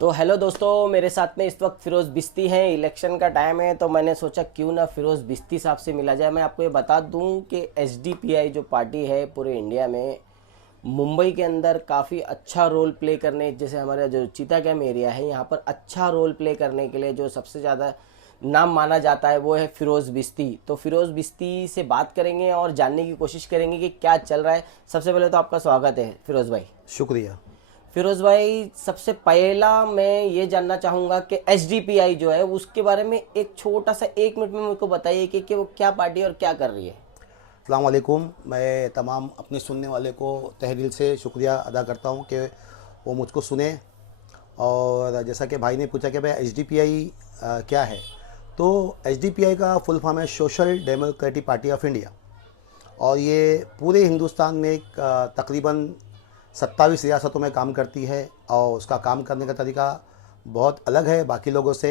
तो हेलो दोस्तों, मेरे साथ में इस वक्त फ़िरोज़ बिस्ती हैं। इलेक्शन का टाइम है तो मैंने सोचा क्यों ना फ़िरोज़ बिस्ती साहब से मिला जाए। मैं आपको ये बता दूं कि एसडीपीआई जो पार्टी है पूरे इंडिया में, मुंबई के अंदर काफ़ी अच्छा रोल प्ले करने, जैसे हमारा जो चीतागैम एरिया है यहाँ पर अच्छा रोल प्ले करने के लिए जो सबसे ज़्यादा नाम माना जाता है वो है फ़िरोज़ बिस्ती। तो फ़िरोज़ बिस्ती से बात करेंगे और जानने की कोशिश करेंगे कि क्या चल रहा है। सबसे पहले तो आपका स्वागत है फ़िरोज़ भाई। शुक्रिया। फिरोज भाई, सबसे पहला मैं ये जानना चाहूँगा कि एसडीपीआई जो है उसके बारे में एक छोटा सा 1 मिनट में मेरे को बताइए कि वो क्या पार्टी है और क्या कर रही है। अस्सलाम वालेकुम। मैं तमाम अपने सुनने वाले को तहे दिल से शुक्रिया अदा करता हूँ कि वो मुझको सुने। और जैसा कि भाई ने पूछा कि भाई एसडीपीआई क्या है, तो एसडीपीआई का फुल फॉर्म है social democratic party of India. और ये पूरे हिंदुस्तान में तकरीबन 27 रियासतों में काम करती है और उसका काम करने का तरीका बहुत अलग है बाकी लोगों से।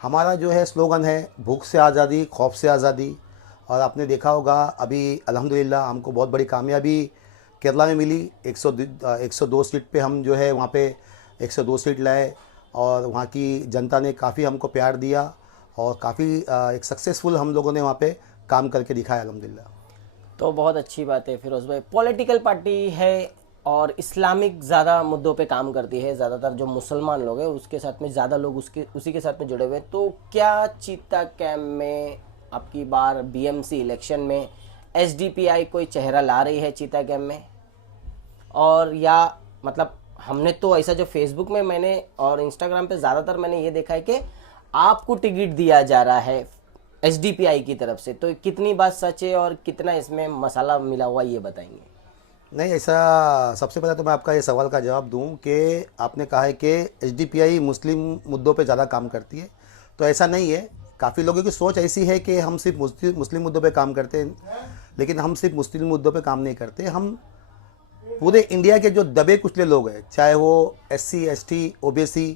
हमारा जो है स्लोगन है, भूख से आज़ादी, खौफ से आज़ादी। और आपने देखा होगा अभी अल्हम्दुलिल्लाह हमको बहुत बड़ी कामयाबी केरला में मिली। 102 सीट पे हम जो है वहाँ पे 102 सीट लाए और वहाँ की जनता ने काफ़ी हमको प्यार दिया और काफ़ी एक सक्सेसफुल हम लोगों ने वहाँ पे काम करके दिखाया अल्हम्दुलिल्लाह। तो बहुत अच्छी बात है फिरोज भाई। पॉलिटिकल पार्टी है और इस्लामिक ज़्यादा मुद्दों पे काम करती है। ज़्यादातर जो मुसलमान लोग हैं उसके साथ में ज़्यादा लोग उसके उसी के साथ में जुड़े हुए हैं। तो क्या चीता कैम्प में आपकी बार बीएमसी इलेक्शन में एसडीपीआई कोई चेहरा ला रही है चीता कैम्प में? और या मतलब हमने तो ऐसा जो फेसबुक में मैंने और इंस्टाग्राम पे ज़्यादातर मैंने ये देखा है कि आपको टिकट दिया जा रहा है एसडीपीआई की तरफ से। तो कितनी बात सच है और कितना इसमें मसाला मिला हुआ ये बताएंगे। नहीं, ऐसा सबसे पहले तो मैं आपका ये सवाल का जवाब दूं कि आपने कहा है कि एसडीपीआई मुस्लिम मुद्दों पे ज़्यादा काम करती है। तो ऐसा नहीं है। काफ़ी लोगों की सोच ऐसी है कि हम सिर्फ मुस्लिम मुद्दों पे काम करते हैं, लेकिन हम सिर्फ मुस्लिम मुद्दों पे काम नहीं करते। हम पूरे इंडिया के जो दबे कुचले लोग हैं, चाहे वो एससी एसटी ओबीसी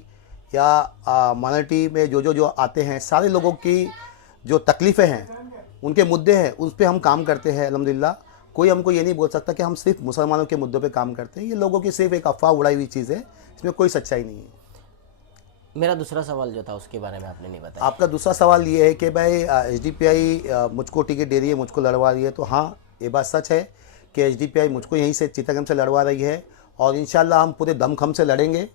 या माइनॉरिटी में जो आते हैं, सारे लोगों की जो तकलीफ़ें हैं, उनके मुद्दे हैं, उस पर हम काम करते हैं अल्हम्दुलिल्लाह। कोई हमको ये नहीं बोल सकता कि हम सिर्फ मुसलमानों के मुद्दों पे काम करते हैं। ये लोगों की सिर्फ एक अफवाह उड़ाई हुई चीज़ है, इसमें कोई सच्चाई नहीं है। मेरा दूसरा सवाल जो था उसके बारे में आपने नहीं बताया। आपका दूसरा सवाल ये है कि भाई एसडीपीआई मुझको टिकट दे रही है, मुझको लड़वा रही है। तो हाँ, ये बात सच है कि एसडीपीआई मुझको यहीं से चित्तगम से लड़वा रही है और इंशाल्लाह हम पूरे दमखम से लड़ेंगे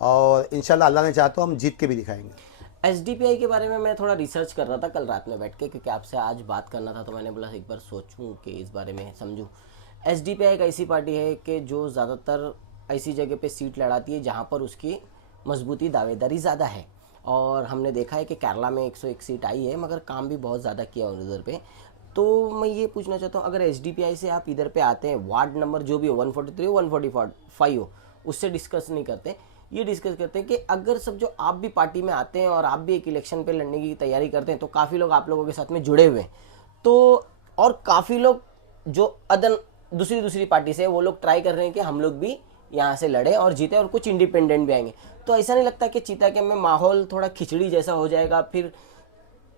और इंशाल्लाह अल्लाह ने चाहा तो हम जीत के भी दिखाएंगे। एसडीपीआई के बारे में मैं थोड़ा रिसर्च कर रहा था कल रात में बैठ के, क्योंकि आपसे आज बात करना था तो मैंने बोला एक बार सोचूं कि इस बारे में समझूं। एसडीपीआई एक ऐसी पार्टी है कि जो ज़्यादातर ऐसी जगह पे सीट लड़ाती है जहाँ पर उसकी मजबूती दावेदारी ज़्यादा है। और हमने देखा है कि केरला में 101 सीट आई है मगर काम भी बहुत ज़्यादा किया उधर पे। तो मैं ये पूछना चाहता हूँ, अगर एसडीपीआई से आप इधर पे आते हैं, वार्ड नंबर जो भी हो 143 हो 145 हो, उससे डिस्कस नहीं करते, ये डिस्कस करते हैं कि अगर सब जो आप भी पार्टी में आते हैं और आप भी एक इलेक्शन पे लड़ने की तैयारी करते हैं तो काफ़ी लोग आप लोगों के साथ में जुड़े हुए हैं। तो और काफ़ी लोग जो अदर दूसरी दूसरी पार्टी से वो लोग ट्राई कर रहे हैं कि हम लोग भी यहाँ से लड़े और जीते और कुछ इंडिपेंडेंट भी आएंगे। तो ऐसा नहीं लगता कि चीता के में माहौल थोड़ा खिचड़ी जैसा हो जाएगा? फिर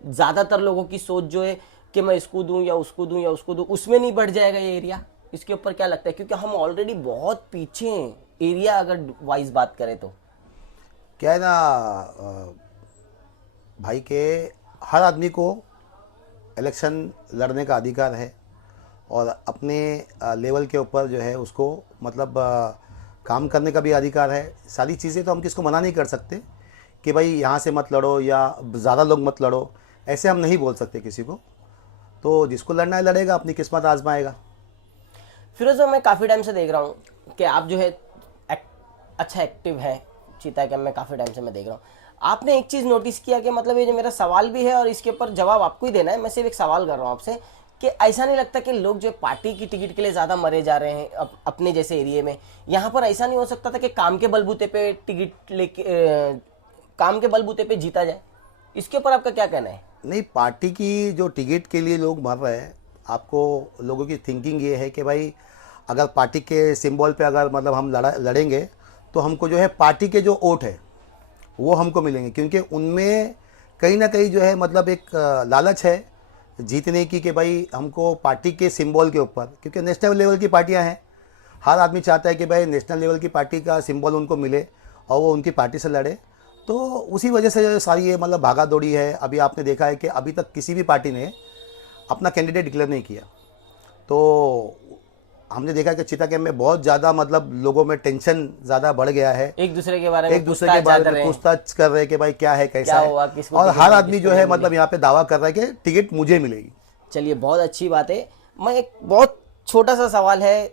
ज़्यादातर लोगों की सोच जो है कि मैं इसको दूं या उसको दूं या उसको दूं, उसमें नहीं बढ़ जाएगा ये एरिया? इसके ऊपर क्या लगता है, क्योंकि हम ऑलरेडी बहुत पीछे हैं एरिया अगर वाइज बात करें तो। क्या है ना भाई के हर आदमी को इलेक्शन लड़ने का अधिकार है और अपने लेवल के ऊपर जो है उसको मतलब काम करने का भी अधिकार है। सारी चीज़ें तो हम किसको मना नहीं कर सकते कि भाई यहाँ से मत लड़ो या ज़्यादा लोग मत लड़ो, ऐसे हम नहीं बोल सकते किसी को। तो जिसको लड़ना है लड़ेगा, अपनी किस्मत आजमाएगा। फिरोज भाई, मैं काफ़ी टाइम से देख रहा हूँ कि आप जो है अच्छा एक्टिव है चीता कैम्प में। काफ़ी टाइम से मैं देख रहा हूँ। आपने एक चीज़ नोटिस किया कि मतलब ये जो मेरा सवाल भी है और इसके ऊपर जवाब आपको ही देना है, मैं सिर्फ एक सवाल कर रहा हूँ आपसे कि ऐसा नहीं लगता कि लोग जो पार्टी की टिकट के लिए ज़्यादा मरे जा रहे हैं अपने जैसे एरिया में? यहाँ पर ऐसा नहीं हो सकता था कि काम के बलबूते पे टिकट लेके काम के बलबूते पे जीता जाए? इसके ऊपर आपका क्या कहना है? नहीं, पार्टी की जो टिकट के लिए लोग मर रहे हैं, आपको लोगों की थिंकिंग ये है कि भाई अगर पार्टी के सिंबल पे अगर मतलब हम लड़ेंगे तो हमको जो है पार्टी के जो वोट है वो हमको मिलेंगे, क्योंकि उनमें कहीं ना कहीं जो है मतलब एक लालच है जीतने की कि भाई हमको पार्टी के सिंबल के ऊपर, क्योंकि नेशनल लेवल की पार्टियां हैं, हर आदमी चाहता है कि भाई नेशनल लेवल की पार्टी का सिंबल उनको मिले और वो उनकी पार्टी से लड़े, तो उसी वजह से सारी ये मतलब भागा दौड़ी है। अभी आपने देखा है कि अभी तक किसी भी पार्टी ने अपना कैंडिडेट डिक्लेयर नहीं किया। तो हमने देखा कि चिता कैंप में बहुत ज़्यादा मतलब लोगों में टेंशन ज़्यादा बढ़ गया है, एक दूसरे के बारे में एक दूसरे के बारे में पूछताछ कर रहे हैं कि भाई क्या है, कैसा क्या है, हुआ, किसको और टिकट हर मिली, आदमी किसको जो है नहीं मतलब यहाँ पे दावा कर रहा है कि टिकट मुझे मिलेगी। चलिए, बहुत अच्छी बात है। मैं एक बहुत छोटा सा सवाल है,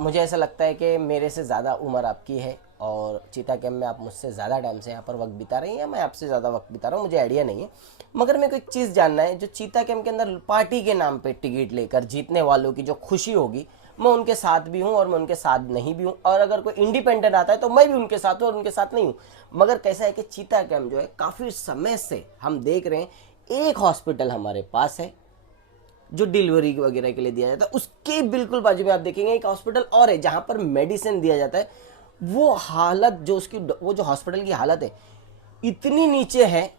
मुझे ऐसा लगता है कि मेरे से ज़्यादा उम्र आपकी है और चीता कैंप में आप मुझसे ज़्यादा टाइम से यहाँ पर वक्त बिता रही हैं, मैं आपसे ज़्यादा वक्त बिता रहा हूँ, मुझे आइडिया नहीं है। मगर मेरे को एक चीज़ जानना है, जो चीता कैंप के अंदर पार्टी के नाम पे टिकट लेकर जीतने वालों की जो खुशी होगी, मैं उनके साथ भी हूँ और मैं उनके साथ नहीं भी हूँ, और अगर कोई इंडिपेंडेंट आता है तो मैं भी उनके साथ हूँ और उनके साथ नहीं हूँ। मगर कैसा है कि चीता कैंप जो है काफ़ी समय से हम देख रहे हैं, एक हॉस्पिटल हमारे पास है जो डिलीवरी वगैरह के लिए दिया जाता है, उसके बिल्कुल बाजू में आप देखेंगे एक हॉस्पिटल और है जहां पर मेडिसिन दिया जाता है। वो हालत जो उसकी, वो जो हॉस्पिटल की हालत है इतनी नीचे है,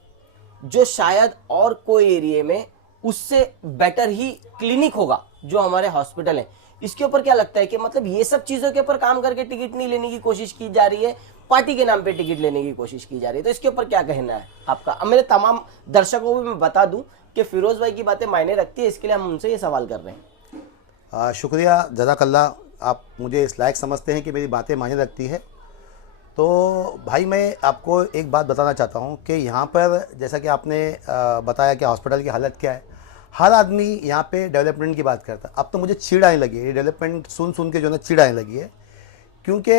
जो शायद और कोई एरिया में उससे बेटर ही क्लिनिक होगा जो हमारे हॉस्पिटल है। इसके ऊपर क्या लगता है कि मतलब ये सब चीजों के ऊपर काम करके टिकट नहीं लेने की कोशिश की जा रही है, पार्टी के नाम पे टिकट लेने की कोशिश की जा रही है, तो इसके ऊपर क्या कहना है आपका? अब मेरे तमाम दर्शकों को भी मैं बता दूं कि फिरोज भाई की बातें मायने रखती है, इसके लिए हम उनसे ये सवाल कर रहे हैं। शुक्रिया, जज़ाकल्ला। आप मुझे इस लायक समझते हैं कि मेरी बातें मायने रखती है। तो भाई मैं आपको एक बात बताना चाहता हूँ कि यहाँ पर जैसा कि आपने बताया कि हॉस्पिटल की हालत क्या है, हर आदमी यहाँ पे डेवलपमेंट की बात करता है। अब तो मुझे चिढ़ आने लगी है, ये डेवलपमेंट सुन सुन के जो है ना चिढ़ आने लगी है, क्योंकि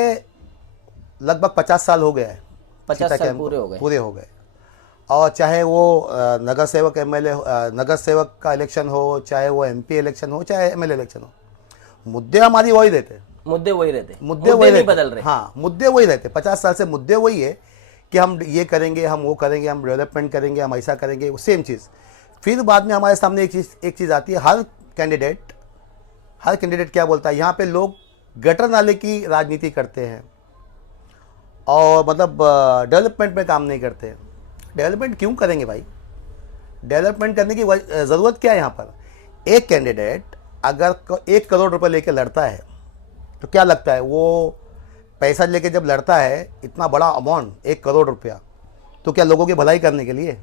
लगभग 50 साल हो गया है 50 सीता साल कैंप पूरे हो गए। और चाहे वो नगर सेवक एमएलए नगर सेवक का इलेक्शन हो, चाहे वो एमपी इलेक्शन हो, चाहे एमएलए इलेक्शन हो, मुद्दे हमारी वही रहते हैं, मुद्दे वही रहते, मुद्दे वही नहीं रहते, बदल रहे। हाँ मुद्दे वही रहते। 50 साल से मुद्दे वही है कि हम ये करेंगे, हम वो करेंगे, हम डेवलपमेंट करेंगे, हम ऐसा करेंगे, सेम चीज़। फिर बाद में हमारे सामने एक चीज़ आती है, हर कैंडिडेट क्या बोलता है, यहाँ पे लोग गटर नाले की राजनीति करते हैं और मतलब डेवलपमेंट में काम नहीं करते। डेवलपमेंट क्यों करेंगे भाई? डेवलपमेंट करने की ज़रूरत क्या है यहाँ पर? एक कैंडिडेट अगर 1 करोड़ रुपए लेके लड़ता है तो क्या लगता है, वो पैसा लेके जब लड़ता है इतना बड़ा अमाउंट 1 करोड़ रुपया, तो क्या लोगों की भलाई करने के लिए,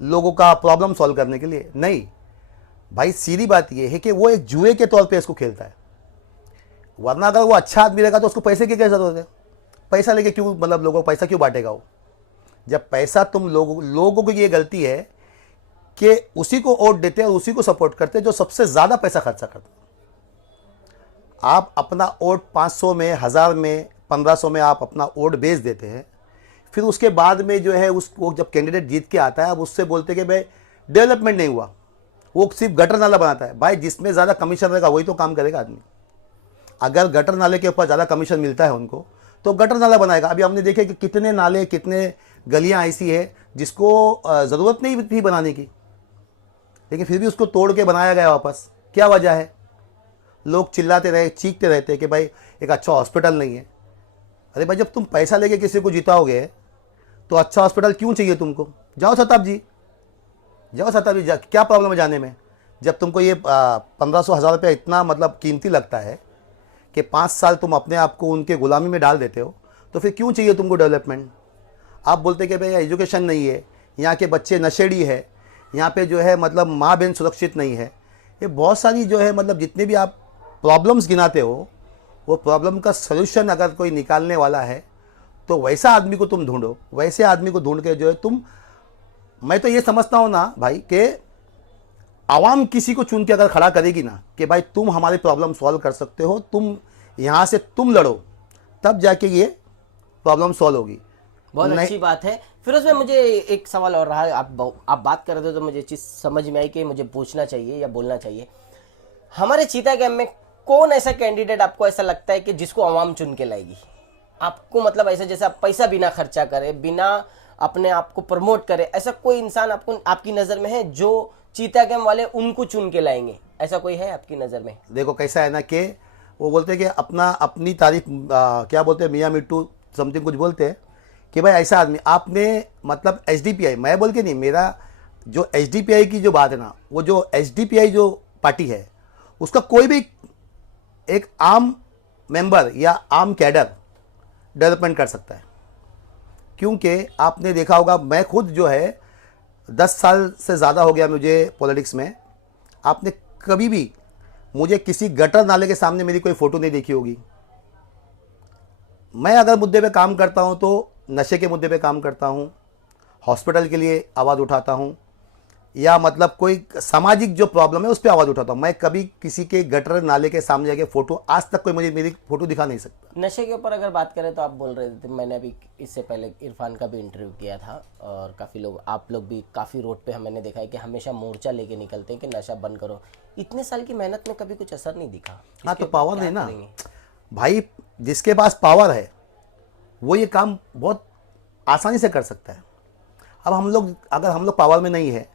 लोगों का प्रॉब्लम सॉल्व करने के लिए? नहीं भाई, सीधी बात ये है कि वो एक जुए के तौर पे इसको खेलता है। वरना अगर वो अच्छा आदमी रहेगा तो उसको पैसे की क्या जरूरत है? पैसा लेके क्यों, मतलब लोगों को पैसा क्यों बांटेगा वो? जब पैसा तुम लोगों की ये गलती है कि उसी को वोट देते हैं और उसी को सपोर्ट करते हैं जो सबसे ज़्यादा पैसा खर्चा करता है। आप अपना वोट 500 में, 1000 में, 1500 में आप अपना वोट बेच देते हैं, फिर उसके बाद में जो है उसको जब कैंडिडेट जीत के आता है अब उससे बोलते कि भाई डेवलपमेंट नहीं हुआ, वो सिर्फ गटर नाला बनाता है। भाई जिसमें ज़्यादा कमीशन रहेगा वही तो काम करेगा आदमी। अगर गटर नाले के ऊपर ज़्यादा कमीशन मिलता है उनको तो गटर नाला बनाएगा। अभी हमने देखे कि कितने नाले, कितने गलियां ऐसी है जिसको ज़रूरत नहीं थी बनाने की, लेकिन फिर भी उसको तोड़ के बनाया गया वापस। क्या वजह है? लोग चिल्लाते रहे, चीखते रहते हैं कि भाई एक अच्छा हॉस्पिटल नहीं है। अरे भाई, जब तुम पैसा लेके किसी को जिताओगे तो अच्छा हॉस्पिटल क्यों चाहिए तुमको? जाओ शताब जी, क्या प्रॉब्लम है जाने में? जब तुमको ये 1500, 1000 रुपया इतना मतलब कीमती लगता है कि 5 साल तुम अपने आप को उनके गुलामी में डाल देते हो, तो फिर क्यों चाहिए तुमको डेवलपमेंट? आप बोलते कि भाई एजुकेशन नहीं है, यहाँ के बच्चे नशेड़ी है, यहाँ पे जो है मतलब माँ बहन सुरक्षित नहीं है, ये बहुत सारी जो है मतलब जितने भी आप प्रॉब्लम्स गिनाते हो, वो प्रॉब्लम का सलूशन अगर कोई निकालने वाला है तो वैसा आदमी को तुम ढूंढो, वैसे आदमी को ढूंढ के जो है तुम, मैं तो ये समझता हूँ ना भाई कि आवाम किसी को चुन के अगर खड़ा करेगी ना कि भाई तुम हमारी प्रॉब्लम सॉल्व कर सकते हो, तुम यहाँ से तुम लड़ो, तब जाके ये प्रॉब्लम सॉल्व होगी। बहुत अच्छी बात है। फिर उसमें मुझे एक सवाल और रहा, आप बात कर रहे थे तो मुझे चीज़ समझ में आई कि मुझे पूछना चाहिए या बोलना चाहिए। हमारे चीता कैंप में कौन ऐसा कैंडिडेट आपको ऐसा लगता है कि जिसको आवाम चुन के लाएगी? आपको मतलब ऐसा जैसे आप पैसा बिना खर्चा करे, बिना अपने आप को प्रमोट करे, ऐसा कोई इंसान आपको, आपकी नज़र में है जो चीता कैंप वाले उनको चुन के लाएंगे? ऐसा कोई है आपकी नज़र में? देखो कैसा है ना कि वो बोलते हैं कि अपनी तारीफ क्या बोलते हैं, मियाँ मिट्टू समथिंग कुछ बोलते हैं कि भाई ऐसा आदमी आपने मतलब एसडीपीआई, मैं बोल के नहीं, मेरा जो एसडीपीआई की जो बात है ना, वो जो एसडीपीआई जो पार्टी है उसका कोई भी एक आम मेंबर या आम कैडर डेवलपमेंट कर सकता है। क्योंकि आपने देखा होगा, मैं खुद जो है 10 साल से ज़्यादा हो गया मुझे पॉलिटिक्स में, आपने कभी भी मुझे किसी गटर नाले के सामने मेरी कोई फ़ोटो नहीं देखी होगी। मैं अगर मुद्दे पे काम करता हूं तो नशे के मुद्दे पे काम करता हूं, हॉस्पिटल के लिए आवाज़ उठाता हूं, या मतलब कोई सामाजिक जो प्रॉब्लम है उस पर आवाज़ उठाता हूं। मैं कभी किसी के गटर नाले के सामने जाके फ़ोटो, आज तक कोई मुझे मेरी फ़ोटो दिखा नहीं सकता। नशे के ऊपर अगर बात करें तो आप बोल रहे थे, मैंने अभी इससे पहले इरफान का भी इंटरव्यू किया था और काफ़ी लोग, आप लोग भी काफ़ी रोड पे मैंने देखा है कि हमेशा मोर्चा लेके निकलते हैं कि नशा बंद करो। इतने साल की मेहनत में कभी कुछ असर नहीं दिखा। हाँ, इसके तो ऊपर पावर क्या नहीं ना करेंगे? भाई, जिसके पास पावर है वो ये काम बहुत आसानी से कर सकता है। अब हम लोग, अगर हम लोग पावर में नहीं है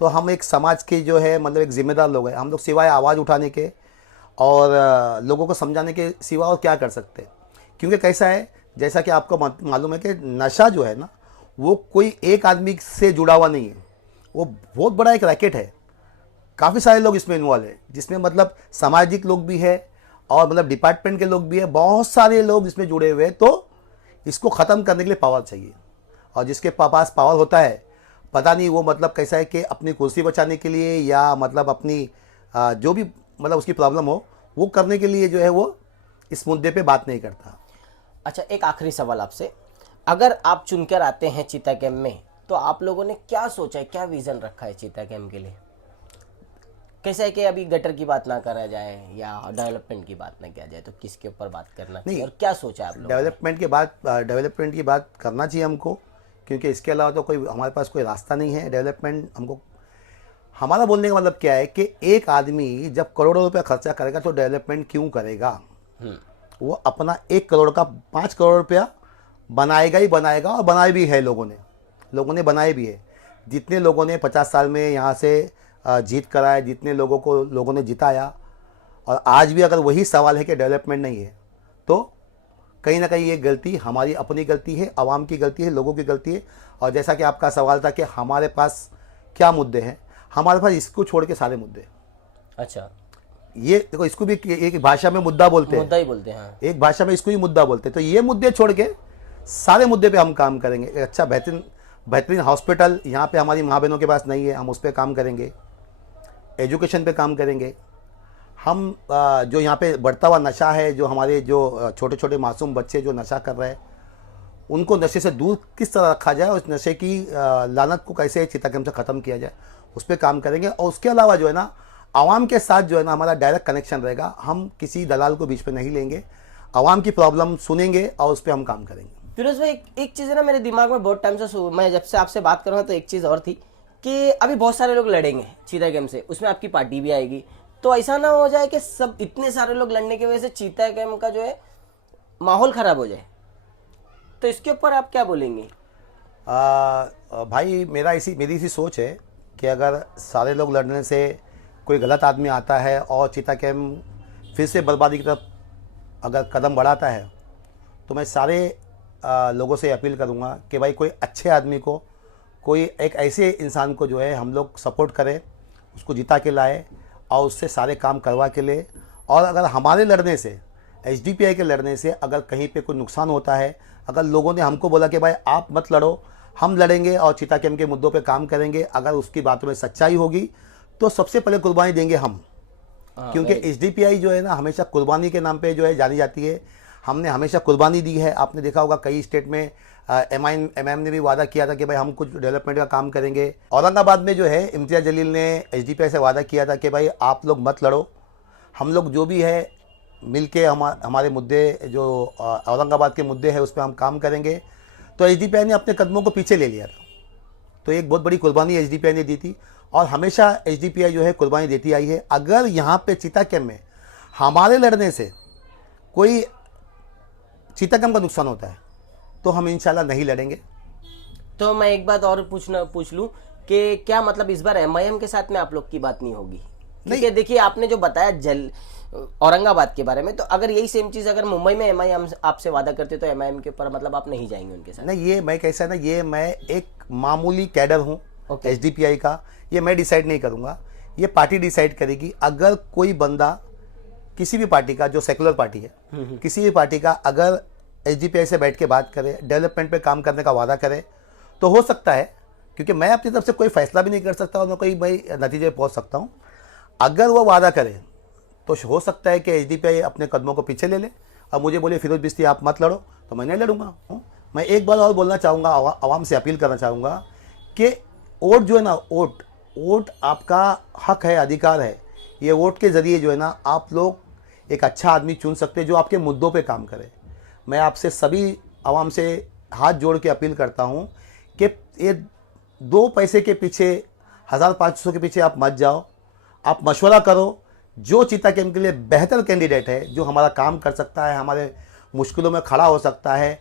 तो हम एक समाज के जो है मतलब एक जिम्मेदार लोग हैं। हम लोग सिवाय आवाज़ उठाने के और लोगों को समझाने के सिवा और क्या कर सकते हैं। क्योंकि कैसा है, जैसा कि आपको मालूम है कि नशा जो है ना, वो कोई एक आदमी से जुड़ा हुआ नहीं है, वो बहुत बड़ा एक रैकेट है। काफ़ी सारे लोग इसमें इन्वॉल्व है, जिसमें मतलब सामाजिक लोग भी है और मतलब डिपार्टमेंट के लोग भी है, बहुत सारे लोग इसमें जुड़े हुए हैं। तो इसको ख़त्म करने के लिए पावर चाहिए, और जिसके पास पावर होता है, पता नहीं वो मतलब कैसा है कि अपनी कुर्सी बचाने के लिए या मतलब अपनी जो भी मतलब उसकी प्रॉब्लम हो वो करने के लिए जो है वो इस मुद्दे पे बात नहीं करता। अच्छा, एक आखिरी सवाल आपसे, अगर आप चुनकर आते हैं चीता कैंप में तो आप लोगों ने क्या सोचा है, क्या विजन रखा है चीता कैंप के लिए? कैसा है कि अभी गटर की बात ना करा जाए या डेवलपमेंट की बात ना किया जाए, तो किसके ऊपर बात करना चाहिए नहीं, और क्या सोचा है आप लोगों ने? डेवलपमेंट की बात करना चाहिए हमको, क्योंकि इसके अलावा तो कोई हमारे पास कोई रास्ता नहीं है। डेवलपमेंट हमको, हमारा बोलने का मतलब क्या है कि एक आदमी जब करोड़ों रुपया खर्चा करेगा तो डेवलपमेंट क्यों करेगा? वो अपना 1 करोड़ का 5 करोड़ रुपया बनाएगा ही बनाएगा, और बनाए भी है लोगों ने बनाए भी है। जितने लोगों ने 50 साल में यहाँ से जीत कराया, जितने लोगों को लोगों ने जिताया, और आज भी अगर वही सवाल है कि डेवलपमेंट नहीं है, तो कहीं ना कहीं ये गलती हमारी अपनी गलती है, आवाम की गलती है, लोगों की गलती है। और जैसा कि आपका सवाल था कि हमारे पास क्या मुद्दे हैं, हमारे पास इसको छोड़ के सारे मुद्दे। अच्छा, ये देखो, इसको भी एक भाषा में मुद्दा बोलते हैं, मुद्दा ही बोलते हैं। हाँ। एक भाषा में इसको ही मुद्दा बोलते हैं। तो ये मुद्दे छोड़ के सारे मुद्दे पे हम काम करेंगे। एक अच्छा बेहतरीन हॉस्पिटल यहाँ पे हमारी माँ बहनों के पास नहीं है, हम उस पर काम करेंगे। एजुकेशन पे काम करेंगे हम। जो यहाँ पे बढ़ता हुआ नशा है, जो हमारे जो छोटे छोटे मासूम बच्चे जो नशा कर रहे हैं, उनको नशे से दूर किस तरह रखा जाए, उस नशे की लानत को कैसे चिता कैंप से ख़त्म किया जाए, उस पर काम करेंगे। और उसके अलावा जो है ना, आवाम के साथ जो है ना हमारा डायरेक्ट कनेक्शन रहेगा। हम किसी दलाल को बीच में नहीं लेंगे, आवाम की प्रॉब्लम सुनेंगे और उस पर हम काम करेंगे। फिरोज भाई, एक चीज़ है ना मेरे दिमाग में बहुत टाइम से, मैं जब से आपसे बात कर रहा हूँ, तो एक चीज़ और थी कि अभी बहुत सारे लोग लड़ेंगे चीता कैंप से, उसमें आपकी पार्टी भी आएगी, तो ऐसा ना हो जाए कि सब इतने सारे लोग लड़ने की वजह से चीता कैंप का जो है माहौल खराब हो जाए, तो इसके ऊपर आप क्या बोलेंगे? भाई, मेरी इसी सोच है कि अगर सारे लोग लड़ने से कोई गलत आदमी आता है और चीता कैंप फिर से बर्बादी की तरफ अगर कदम बढ़ाता है, तो मैं सारे लोगों से अपील करूंगा कि भाई कोई अच्छे आदमी को, कोई एक ऐसे इंसान को जो है हम लोग सपोर्ट करें, उसको जिता के लाए और उससे सारे काम करवा के ले। और अगर हमारे लड़ने से, एसडीपीआई के लड़ने से अगर कहीं पे कोई नुकसान होता है, अगर लोगों ने हमको बोला कि भाई आप मत लड़ो, हम लड़ेंगे और चीता कैंप के मुद्दों पे काम करेंगे, अगर उसकी बातों में सच्चाई होगी तो सबसे पहले कुर्बानी देंगे हम। क्योंकि एसडीपीआई जो है ना, हमेशा कुर्बानी के नाम पे जो है जानी जाती है। हमने हमेशा कुर्बानी दी है। आपने देखा होगा कई स्टेट में एमआईएम ने भी वादा किया था कि भाई हम कुछ डेवलपमेंट का काम करेंगे। औरंगाबाद में जो है इम्तियाज़ जलील ने एसडीपीआई से वादा किया था कि भाई आप लोग मत लड़ो, हम लोग जो भी है मिलके हमारे मुद्दे जो औरंगाबाद के मुद्दे हैं उस पर हम काम करेंगे। तो एसडीपीआई ने अपने कदमों को पीछे ले लिया था। तो एक बहुत बड़ी कुर्बानी एसडीपीआई ने दी थी, और हमेशा एसडीपीआई जो है कुर्बानी देती आई है। अगर यहाँ पे चीता कैंप में हमारे लड़ने से कोई चीता कैंप का नुकसान होता है तो हम इंशाल्लाह नहीं लड़ेंगे। तो मैं एक बात और पूछ लूं कि क्या मतलब इस बार एमआईएम के साथ में आप लोग की बात नहीं होगी? क्योंकि देखिए आपने जो बताया औरंगाबाद के बारे में, तो अगर यही सेम चीज अगर मुंबई में एमआईएम आपसे वादा करते तो एमआईएम के ऊपर मतलब आप नहीं जाएंगे उनके साथ? नहीं, ये मैं कैसा है ना, ये मैं एक मामूली कैडर हूँ एसडीपीआई का, ये मैं डिसाइड नहीं करूँगा, ये पार्टी डिसाइड करेगी। अगर कोई बंदा किसी भी पार्टी का, जो सेकुलर पार्टी है, किसी भी पार्टी का अगर एसडीपीआई से बैठ के बात करे, डेवलपमेंट पे काम करने का वादा करे, तो हो सकता है, क्योंकि मैं अपनी तरफ से कोई फैसला भी नहीं कर सकता और मैं कोई भाई नतीजे पे पहुंच सकता हूं। अगर वो वादा करे तो हो सकता है कि एसडीपीआई अपने कदमों को पीछे ले ले और मुझे बोले फिरोज बिस्ती आप मत लड़ो, तो मैं नहीं लड़ूंगा। मैं एक बार और बोलना चाहूँगा, आवाम से अपील करना चाहूँगा कि वोट जो है ना, वोट आपका हक है, अधिकार है। ये वोट के ज़रिए जो है ना आप लोग एक अच्छा आदमी चुन सकते हैं जो आपके मुद्दों पे काम करे। मैं आपसे सभी आवाम से हाथ जोड़ के अपील करता हूँ कि ये 2 पैसे के पीछे, 1500 के पीछे आप मत जाओ। आप मशवरा करो, जो चीता कैंप के लिए बेहतर कैंडिडेट है, जो हमारा काम कर सकता है, हमारे मुश्किलों में खड़ा हो सकता है,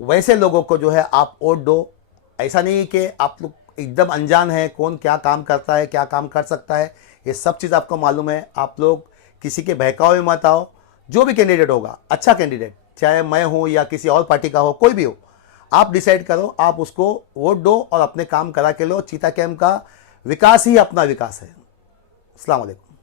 वैसे लोगों को जो है आप वोट दो। ऐसा नहीं कि आप लोग एकदम अनजान है, कौन क्या काम करता है, क्या काम कर सकता है, ये सब चीज़ आपको मालूम है। आप लोग किसी के बहकावे में मत आओ। जो भी कैंडिडेट होगा, अच्छा कैंडिडेट, चाहे मैं हूँ या किसी और पार्टी का हो, कोई भी हो, आप डिसाइड करो, आप उसको वोट दो और अपने काम करा के लो। चीता कैंप का विकास ही अपना विकास है। अस्सलाम वालेकुम।